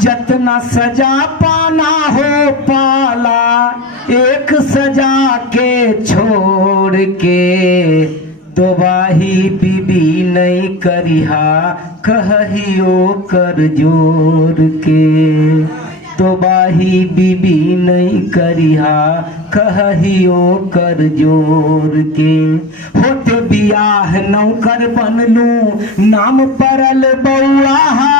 जितना सजा पाना हो पाला, एक सजा के छोड़ के दोबाही बीबी नहीं करिहा, कहियो कर जोर के। दोबाही बीबी नहीं करिहा, कहियो कर जोर के। होते बियाह नौकर बनलू, नाम परल बउआहा,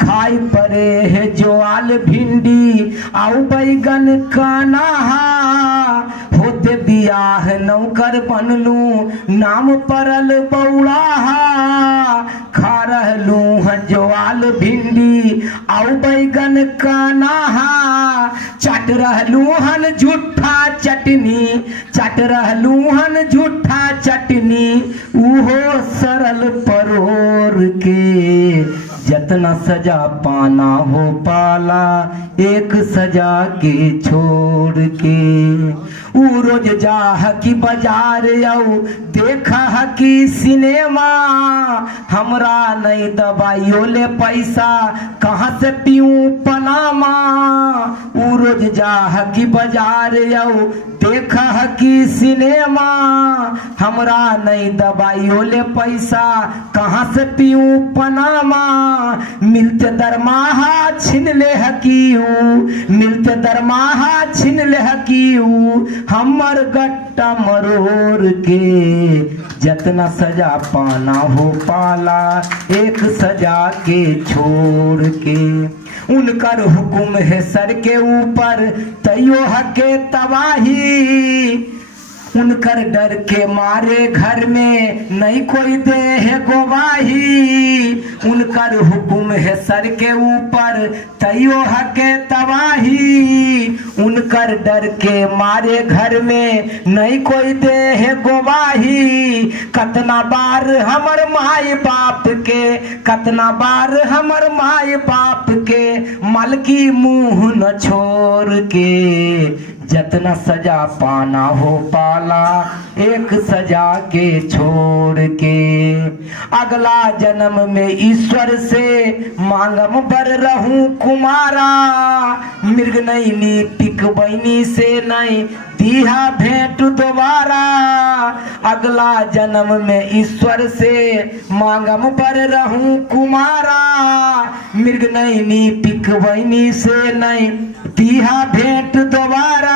खाई परे है ज्वाल भिंडी आउ बैगन कनाहा। होते बियाह नौकर बनलू, नाम परल बउआहा, खा रहलू है ज्वाल भिंडी आउ बैगन कनाहा। चट रहलू हन झूठा चटनी, चट रहलू हन झूठा चटनी, उहो सरल परोर के। जितना सजा पाना हो पाला, एक सजा के छोड़ के। ऊ रोज जाह की बाजार आऊ, देखा की सिनेमा, हमरा नहीं दबाइयो ले पैसा, कहाँ से पीऊं पनामा। ऊ रोज जाह की बाजार आऊ, देखा की सिनेमा, हमरा नहीं दबाइयो ले पैसा, कहाँ से पीऊं पनामा। मिलते दरमाहा छीन ले हकीऊ, मिलते दरमाहा छीन ले हकीऊ, हमर गट्टा मरोर के। जितना सजा पाना हो पाला, एक सजा के छोड़ के। उनकर हुक्म है सर के ऊपर, तैयो हके तबाही, उनकर डर के मारे घर में नहीं कोई दे है गवाही। उनकर हुक्म है सर के ऊपर, तैयो हके तबाही, उनकर डर के मारे घर में नहीं कोई दे है गवाही। कतना बार हमर माई बाप के, कतना बार हमर माई बाप के, मलकी मुंह न छोड़ के। जितना सजा पाना हो पाला, एक सजा के छोड़ के। अगला जन्म में ईश्वर से मांगम बर रहूं कुमारा, मृग नहीं टिक बहनी से नहीं दिया भेंट दोबारा। अगला जन्म में ईश्वर से मांगम बर रहूं कुमारा, मृग नहीं टिक बहनी से नहीं दिया भेंट दोबारा।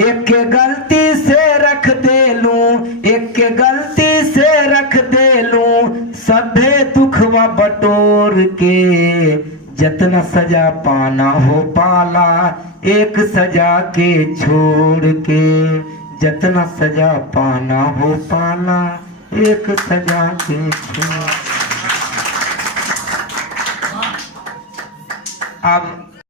एक गलती से रख दे लूं, एक गलती से रख दे लूं, सभे दुखवा बटोर के। जितना सजा पाना हो पाला, एक सजा के छोड़ के। जितना सजा पाना हो पाला, एक सजा के छोड़। अब